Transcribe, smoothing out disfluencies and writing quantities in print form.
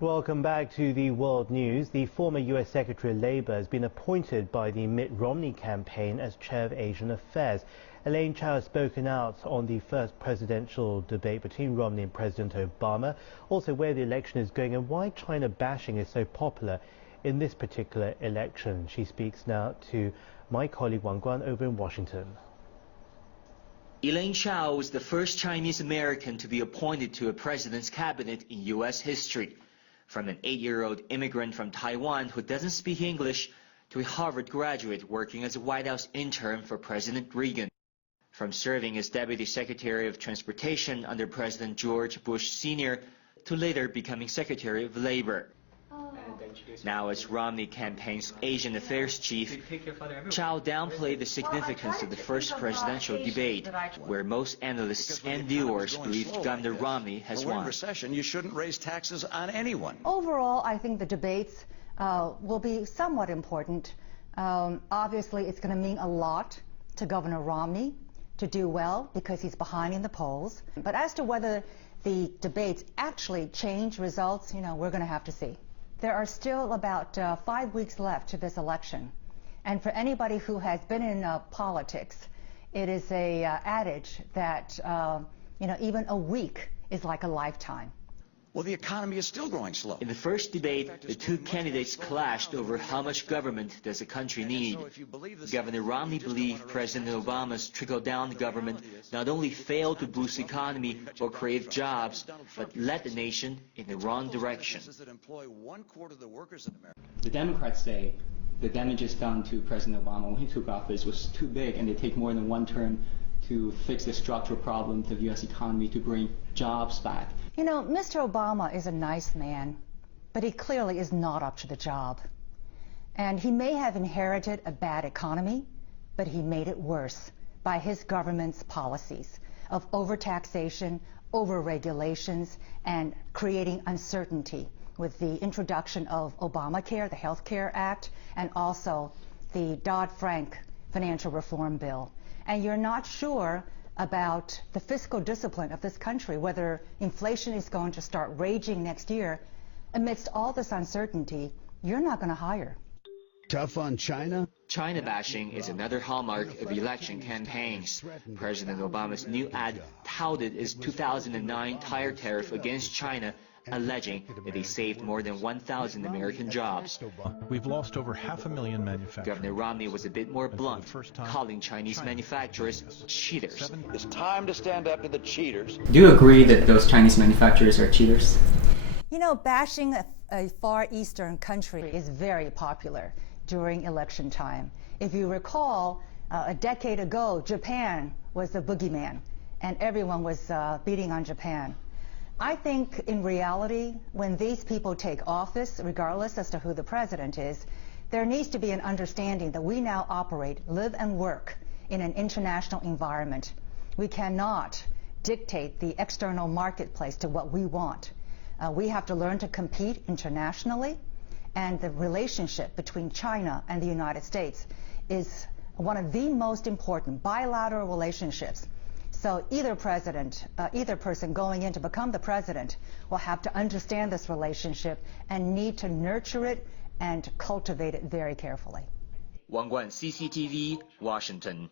Welcome back to the World News. The former U.S. Secretary of Labor has been appointed by the Mitt Romney campaign as chair of Asian Affairs. Elaine Chao has spoken out on the first presidential debate between Romney and President Obama, also where the election is going and why China bashing is so popular in this particular election. She speaks now to my colleague Wang Guan over in Washington. Elaine Chao was the first Chinese American to be appointed to a president's cabinet in U.S. history. From an 8-year-old immigrant from Taiwan who doesn't speak English to a Harvard graduate working as a White House intern for President Reagan. From serving as Deputy Secretary of Transportation under President George Bush Sr. to later becoming Secretary of Labor. Now as Romney campaign's Asian Affairs chief, Chao downplayed the significance of the first presidential debate, where most analysts and viewers believe Governor Romney has won. We're in recession. You shouldn't raise taxes on anyone. Overall, I think the debates will be somewhat important. Obviously, it's going to mean a lot to Governor Romney to do well because he's behind in the polls. But as to whether the debates actually change results, we're going to have to see. There are still about 5 weeks left to this election. And for anybody who has been in politics, it is a adage that, even a week is like a lifetime. Well, the economy is still growing slow. In the first debate, the two candidates clashed over how much government does the country need. Governor Romney believed President Obama's trickle-down government not only failed to boost the economy or create jobs, but led the nation in the wrong direction. The Democrats say the damages done to President Obama when he took office was too big, and they take more than one term to fix the structural problems of the U.S. economy to bring jobs back. Mr. Obama is a nice man, but he clearly is not up to the job. And he may have inherited a bad economy, but he made it worse by his government's policies of overtaxation, over-regulations, and creating uncertainty with the introduction of Obamacare, the Health Care Act, and also the Dodd-Frank financial reform bill. And you're not sure about the fiscal discipline of this country, whether inflation is going to start raging next year. Amidst all this uncertainty, you're not going to hire. Tough on China? China bashing is another hallmark of election campaigns. President Obama's new ad touted his 2009 tire tariff against China, alleging that they saved more than 1,000 American jobs. We've lost over 500,000 manufacturers. Governor Romney was a bit more blunt, calling Chinese manufacturers cheaters. It's time to stand up to the cheaters. Do you agree that those Chinese manufacturers are cheaters? Bashing a Far Eastern country is very popular during election time. If you recall, a decade ago, Japan was the boogeyman, and everyone was beating on Japan. I think in reality, when these people take office, regardless as to who the president is, there needs to be an understanding that we now operate, live and work in an international environment. We cannot dictate the external marketplace to what we want. We have to learn to compete internationally, and the relationship between China and the United States is one of the most important bilateral relationships. So either person going in to become the president will have to understand this relationship and need to nurture it and cultivate it very carefully. Wang Guan, CCTV, Washington.